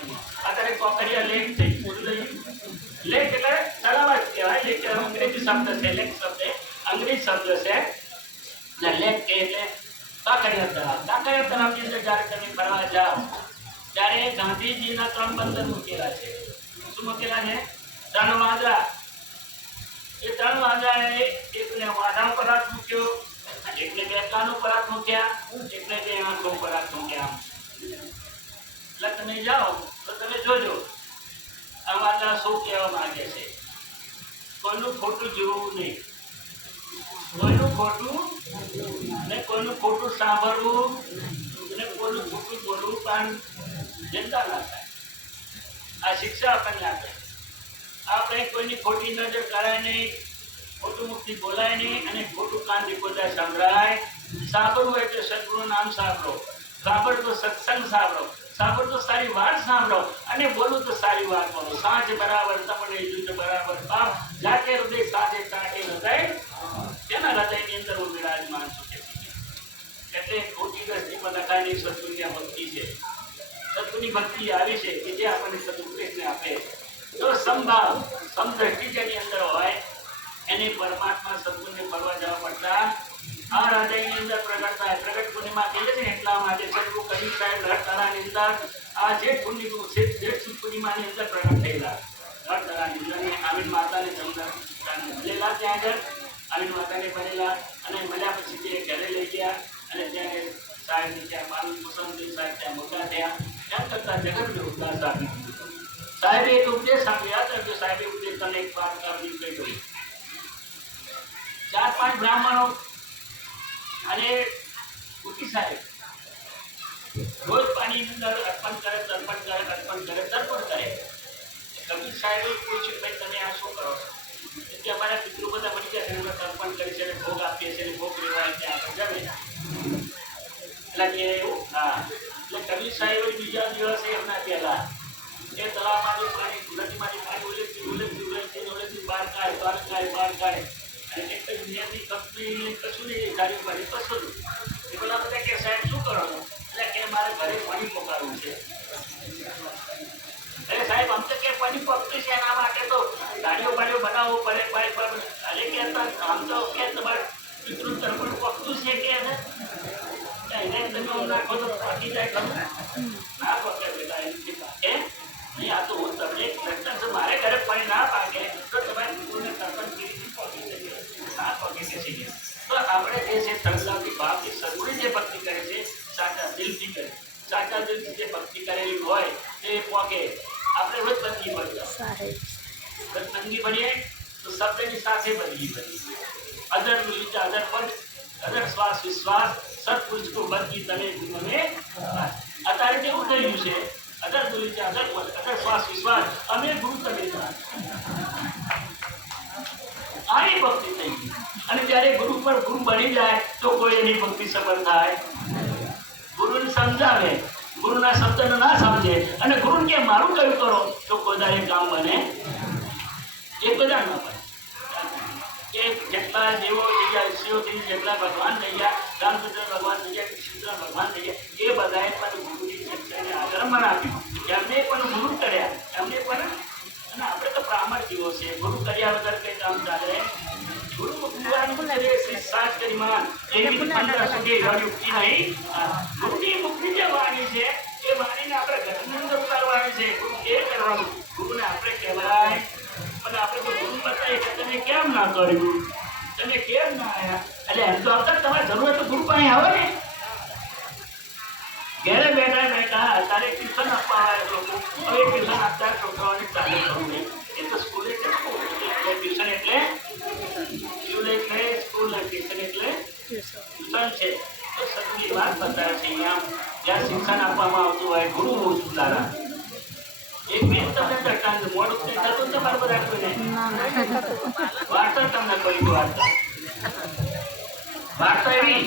અત્યારે કોકરિયા લેક થઈ પૂરું થઈ લેક એટલે તળાવ જ કહેવાય લેક અંગ્રેજી શબ્દ છે લેક શબ્દ એ અંગ્રેજી શબ્દ છે એટલે લેક કે એટલે કાંકરિયા તળાવ કાંકરિયા તળાવની અંદર જ્યારે તમે ફરવા જાઓ ત્યારે ગાંધીજીના ત્રણ બંદર મૂકેલા છે શું મૂકેલા છે ત્રણ વાદળા એ ત્રણ વાદળાએ એકને વાદળ પર હાથ મૂક્યો એકને બેકાનો પર હાથ મૂક્યા એકને બે આંખો પર હાથ મૂક્યા એટલે તમે જાઓ, તો તમે જોજો. અમારા શું કહેવા માંગે છે? કોઈનું ખોટું જોવું નહીં. કોઈનું ખોટું ને કોઈનું ખોટું સાંભળવું ને કોઈનું ખોટું બોલવું પણ જનતા ના થાય. આ શિક્ષા આપણને આપે. આપણે કોઈની ખોટી નજર કરાય નહીં, ખોટું મુક્તિ બોલાય નહીં અને ખોટું કાનથી બોલાય સંભળાય. સાંભળવું એટલે સદગુરુ નામ સાંભળો. સાંભળ તો સત્સંગ સાંભળો. સાંભળ તો સારી વાત સાંભળો અને બોલું તો સારી વાત બોલો. સાંજ બરાબર, તમને યુદ્ધ બરાબર બાપ જાતે હૃદય સાથે કાંઠે હૃદય તેના હૃદયની અંદર હું વિરાજમાન છું. એટલે ખોટી દ્રષ્ટિમાં સદગુરુની આ ભક્તિ છે. સદગુરુની ભક્તિ આવી છે કે જે આપણને સદુપદેશને આપે. તો સંભાવ, સમદ્રષ્ટિ જેની અંદર હોય, એને પરમાત્મા સદગુરુને ફરવા જવા પડતા આ હૃદયની અંદર પ્રગટ થાય. પ્રગટ પૂર્ણિમા કહીએ છે એટલા માટે સદગુરુ કબીર સાહેબ રથતળાની અંદર આ જેઠ છે, જેઠ સુદ પૂર્ણિમાની અંદર પ્રગટ થયેલા. રથતળાની અંદર આવીન માતાને તમને મળેલા ત્યાં આગળ. આવીન માતાને મળેલા અને મળ્યા પછી તે ઘરે લઈ ગયા અને ત્યાં સાહેબ ત્યાં માલુ મુસલમાન સાહેબ ત્યાં મોટા થયા. એમ કરતાં જગતને ઉપવાસ આપી દીધો. સાહેબે એક ઉપદેશ આપ્યો. હતા કે સાહેબે ઉપદેશ તને એક વાત કરવી કહ્યું ચાર પાંચ બ્રાહ્મણો અને કુટી સાહેબ. રોજ પાણીની અંદર અર્પણ કરે, તર્પણ કરે અર્પણ કરે, તર્પણ કરે. કબીર સાહેબે પૂછ્યું ભાઈ, તમે આ શું કરો છો? એટલે અમારા પિતૃ બધા બની ગયા છે તર્પણ કરી છે, ભોગ આપીએ છીએ ભોગ લેવાય ત્યાં આપણે જમે એટલે કે એવું, હા. એટલે કબીર સાહેબે બીજા દિવસે એમના પહેલા એ તળાવમાંથી પાણી નદીમાંથી પાણી ઉલેચી ઉલેચી ઉલેચી ઉલેચી બહાર કાઢે બહાર કાઢે, બહાર કાઢ. કે સાહેબ શું છે એના માટે તો ગાડીઓ બાડીઓ બનાવવો પડે પાણી પાઇપ અરે કે આમ તો કે તમારે પિતૃ તરફ પકતું છે કે એને એને તમે નાખો તો પાકી જાય ખરું આ તો તરસાવતી ભાવથી જે ભક્તિ કરે છે સાચા દિલથી કરે. સાચા દિલથી જે ભક્તિ કરેલી હોય તે પોકે. આપણે રોજ બનીએ પડી બનીએ તો શબ્દની સાથે બંદગી બની અદર વિચાર અદર પદ અદર શ્વાસ વિશ્વાસ સત્પુરુષ કો બંદગી તને મને અત્યારે કેવું થયું છે? અદર વિચાર અદર પદ અદર શ્વાસ વિશ્વાસ અમે ગુરુ તમે આની ભક્તિ થઈ ગઈ. અને જ્યારે ગુરુ પર ગુરુ બની જાય તો કોઈ એની ભક્તિ સફળ થાય. ગુરુને સમજાવે. ગુરુના શબ્દને ના સમજે. અને ગુરુને કે મારું કયું કરો, તો કોઈ કામ બને. એ બધા ના બને. કે જેટલા દેવો થઈ ગયા, ઋષિઓ થઈ જેટલા ભગવાન થઈ ગયા, રામચંદ્ર ભગવાન થઈ ગયા, કૃષ્ણ ભગવાન થઈ ગયા, એ બધાએ પણ ગુરુની ચર્ચાને આદરમાન આપ્યું એમને પણ ગુરુ કર્યા. એમને પણ, અને આપણે તો બ્રાહ્મણ જીવો છે. ગુરુ કર્યા વગર કઈ કામ ચાલે ગુરુ પંદર સુધી નહીં. ગુરુની જે વાણી છે એ વાણીને આપણે ઘરની અંદર ઉતારવાની છે. એ કરવાનું. ગુરુને આપણે કહેવાય. પણ આપણે તો ગુરુ બતાવીએ કે તમે કેમ ના કર્યું તમે કેમ ના આવ્યા એટલે એમ તો આવતા તમારે જરૂર તો ગુરુ પાસે આવે ને. ઘરે બેઠા ટ્યુશન એટલે ટ્યુશન છે. તો સત્યની વાત બતાવે છે અહીંયા. જ્યાં શિક્ષણ આપવામાં આવતું હોય ગુરુ બહુ સુધારા એક બેન તમને ચટાણ મોડું થઈ થતું તો બરાબર રાખ્યું ને વાર્તા તમને કોઈ વાર્તા વાર્તા એવી?